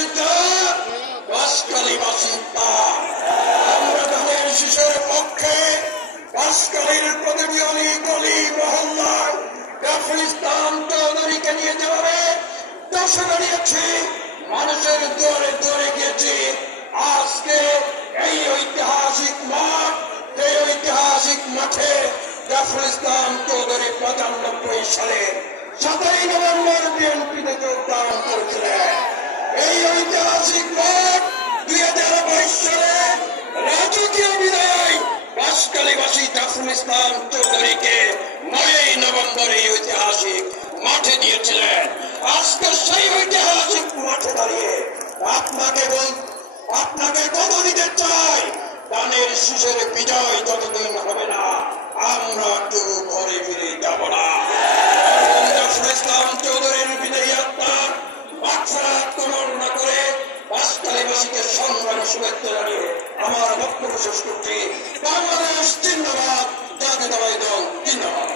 নিষিদ্ধ, বাঁশখালীবাসী তা। আমরা ধানের শীষের পক্ষে বাঁশখালীর প্রতিটি অলি গলি মহল্লায় জাফর ইসলাম চৌধুরীকে নিয়ে যাবে দশে দাঁড়িয়েছি, মানুষের দুয়ারে দুয়ারে গিয়েছি। আজকে এই ঐতিহাসিক মাঠ, এই ঐতিহাসিক মাঠে জাফর ইসলাম চৌধুরী ৯৫ সালে ৭ই নভেম্বর বিএনপিতে যোগদান করেছিলেন। এই ঐতিহাসিক মাঠ ২০২২ সালে রাজকীয় বিদায় বাঁশখালীবাসী জাফর ইসলাম চৌধুরীকে ৯ই নভেম্বর এই ঐতিহাসিক মাঠে দিয়েছিলেন। আজকে সেই ঐতিহাসিক মাঠে দাঁড়িয়ে আপনাকে কথা দিতে চাই, ধানের শীষের বিজয় যতদিন হবে না আমরা কেউ ঘরে ফিরে যাব না। জাফর ইসলাম চৌধুরীর বিদায়ী আত্মার বাচ্চারা আত্মরণা করে বাঁশখালীবাসীকে সংগ্রামী শুভেচ্ছা জানিয়ে আমার বক্তব্য শেষ করছি। বাংলাদেশ জিন্দাবাদ, জাতীয়তাবাদী দল জিন্দাবাদ।